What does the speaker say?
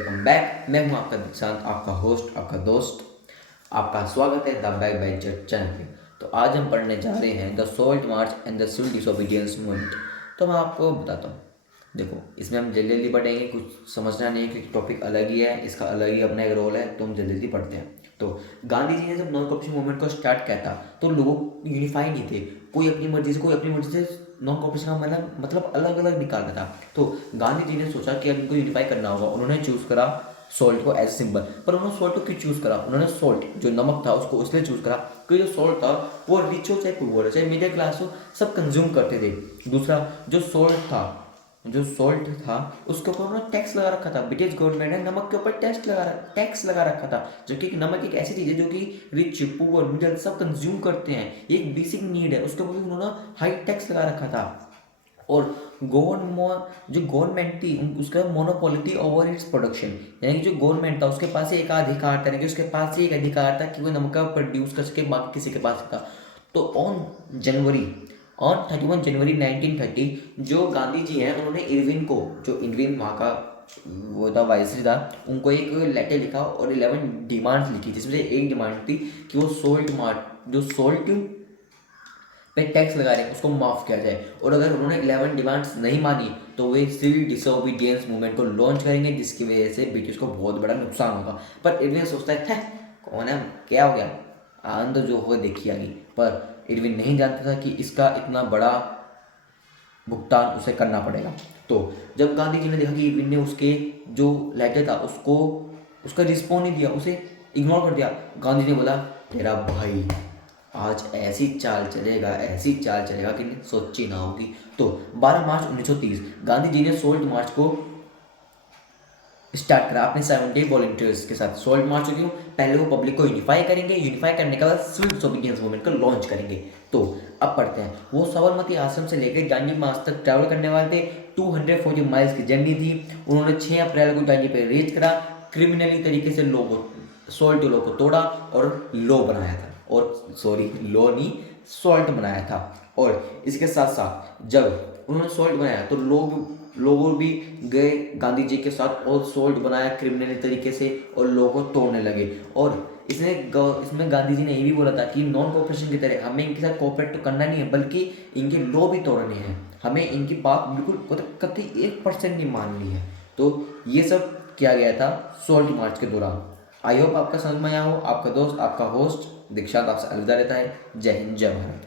Welcome back. मैं हूं आपका दीक्षांत, आपका होस्ट, आपका दोस्त। आपका स्वागत है द बैक बेंचर चैनल पे। तो आज हम पढ़ने जा रहे हैं the salt march and the civil disobedience movement. तो मैं आपको बताता हूँ। देखो, इसमें हम जल्दी जल्दी पढ़ेंगे, कुछ समझना नहीं है क्योंकि टॉपिक अलग ही है, इसका अलग ही अपना एक रोल है, तो हम जल्दी जल्दी पढ़ते हैं। तो गांधी जी ने जब नॉन कॉपरेशन मूवमेंट को स्टार्ट किया था तो लोग यूनिफाई नहीं थे। कोई अपनी मर्जी से नॉन कॉपरेशन का मतलब अलग अलग निकाल रहा था। तो गांधी जी ने सोचा कि अब इनको यूनिफाई करना होगा। उन्होंने चूज करा सॉल्ट को एज सिंबल। पर उन्होंने सॉल्ट को क्यों चूज करा? उन्होंने सॉल्ट जो नमक था उसको इसलिए चूज करा कि जो सॉल्ट था वो रिच हो चाहे पुअर हो चाहे मिडिल क्लास हो, सब कंज्यूम करते थे। दूसरा, जो सॉल्ट था उसके ऊपर उन्होंने टैक्स लगा रखा था। ब्रिटिश गवर्नमेंट ने नमक के ऊपर टैक्स लगा रखा था, जबकि नमक एक ऐसी चीज़ है जो कि रिच पुअर मिडिल सब कंज्यूम करते हैं, एक बेसिक नीड है, उसके ऊपर भी उन्होंने हाई टैक्स लगा रखा था। और जो गवर्नमेंट थी उसका मोनोपोली थी ओवर इट्स प्रोडक्शन, यानी कि जो गवर्नमेंट था उसके पास एक अधिकार था, यानी कि उसके पास ही एक अधिकार था कि वो नमक प्रोड्यूस कर सके, बाकी किसी के पास था। तो ऑन 31 जनवरी 1930 जो गांधी जी हैं उन्होंने इरविन को, जो इरविन वहाँ का वो था वाइसरॉय था, उनको एक लेटर लिखा और 11 डिमांड्स लिखी, जिसमें से एक डिमांड थी कि वो सॉल्ट पे टैक्स लगा रहे हैं उसको माफ़ किया जाए। और अगर उन्होंने 11 डिमांड्स नहीं मानी तो वे सिविल डिसोबीडियंस मूवमेंट को लॉन्च करेंगे, जिसकी वजह से ब्रिटिश को बहुत बड़ा नुकसान होगा। पर इरविन सोचता है कौन है, क्या हो गया, आनंद जो होगा देखी आगे। पर इरविन नहीं जानता था कि इसका इतना बड़ा भुगतान उसे करना पड़ेगा। तो जब गांधी जी ने देखा कि इरविन ने उसके जो लेटर था उसको उसका रिस्पॉन्स नहीं दिया, उसे इग्नोर कर दिया, गांधी जी ने बोला तेरा भाई आज ऐसी चाल चलेगा कि सोची ना होगी। तो 12 मार्च 1930 गांधी जी ने सोल्ट मार्च को स्टार्ट करा अपने 70 वॉलंटियर्स के साथ। सोल्ट मार्च क्यों? पहले वो पब्लिक को यूनिफाई करेंगे, यूनिफाई करने के बाद सिविल डिसोबीडियंस मूवमेंट को लॉन्च करेंगे। तो अब पढ़ते हैं। वो साबरमती आश्रम से लेकर जांजी मास तक ट्रैवल करने वाले थे। 240 माइल्स की जर्नी थी। उन्होंने 6 अप्रैल को जांजी पर रीच करा। क्रिमिनली तरीके से सॉल्ट लॉ को तोड़ा और लॉ बनाया था, और सॉरी लॉ नहीं, सॉल्ट बनाया था। और इसके साथ साथ जब उन्होंने सॉल्ट बनाया तो लोग भी गए गांधी जी के साथ और सॉल्ट बनाया क्रिमिनली तरीके से और लोगों को तोड़ने लगे। और इसमें गांधी जी ने ये भी बोला था कि नॉन कोऑपरेशन की तरह हमें इनके साथ कोऑपरेट तो करना नहीं है, बल्कि इनके लॉ भी तोड़ने हैं, हमें इनकी बात बिल्कुल कतई 1% नहीं माननी है। तो ये सब किया गया था सॉल्ट मार्च के दौरान। आई होप आपका समझ में आया हो। आपका दोस्त, आपका होस्ट दीक्षांत आपसे अलविदा लेता है। जय हिंद, जय भारत।